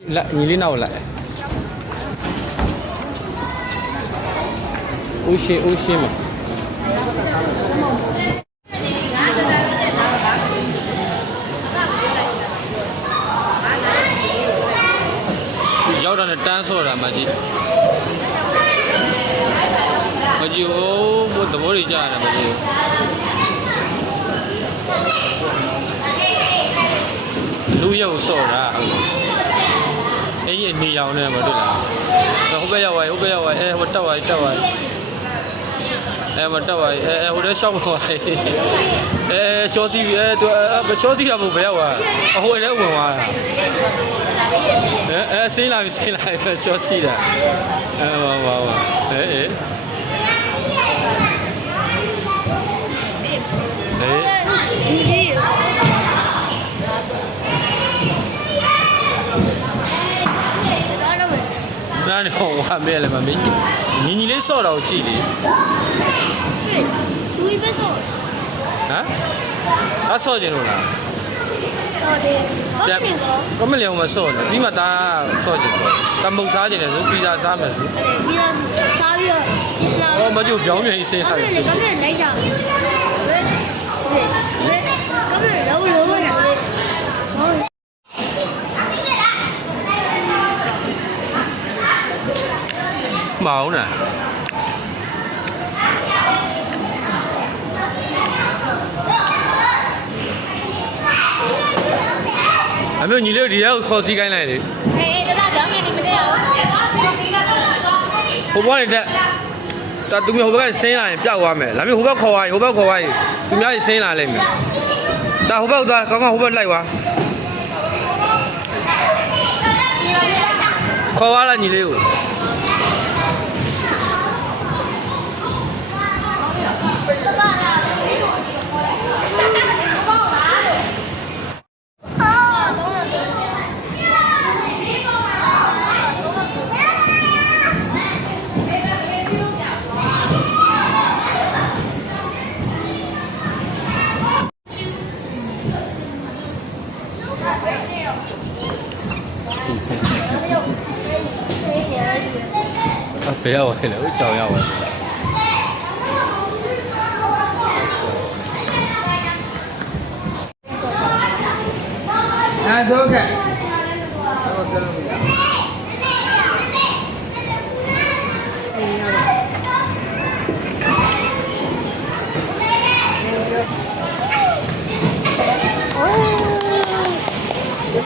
ညီလေးနောက်လိုက်ဦးရှင်းမှာရောက်တော့တန်းဆော့တာမကြီးဟိုဘုသဘောကြီးကြားရတယ်မကြီးလူရုပ်ဆော့တာအဲ့ဒီအနေရောင်နဲ့မတွေ့လားဟိုဘက်ရောက်သွားဟိုတက်သွားမတက်သွားဟိုထဲရှောက်သွားရှော့စီသူရှော့စီတာမဟုတ်ဘယ်ရောက်သွားဟိုလည်းဝင်သွားတာဆင်းလာပြီရှော့စီတာဝါနားနေဟောဝါမဲလေမမင်းညီလေးဆော့တော့ကြည့်လေသူပဲဆော့ဟမ်အဆော့ကျင်လို့လားဆော့တယ်ကမလျောင်မဆော့တယ်ပြီးမှဒါဆော့ကျင်ဆော့တမုတ်စားကျင်တယ်ဆိုပီဇာစားမယ်ဆိုပီဇာစားပြီးတော့မကြည့်ပြောင်းပြန်ရေးစင်းထားတယ်ကမလိုက်ကြကမလုံးမောင်းနာအမေညီလေးဒီရောက်ခေါ်စီးခိုင်းလိုက်လေအေးတသားကြောင်းနေမလဲအောင်ဟိုဘွားနေတဲ့သူမျိုးဟိုဘက်ကဆင်းလာရင်ပြောက်သွားမယ်လာမျိုးဟိုဘက်ခေါ်သွားရင်သူများကြီးဆင်းလာလိမ့်မယ်ဒါဟိုဘက်သွားကောင်းဟိုဘက်လိုက်သွားခေါ်သွားလားညီလေးကိုဘယ်ရောက်လဲဦးကြောင်ရောက်ပါဆိုတော့ကဲတော့ပြောလို့မရ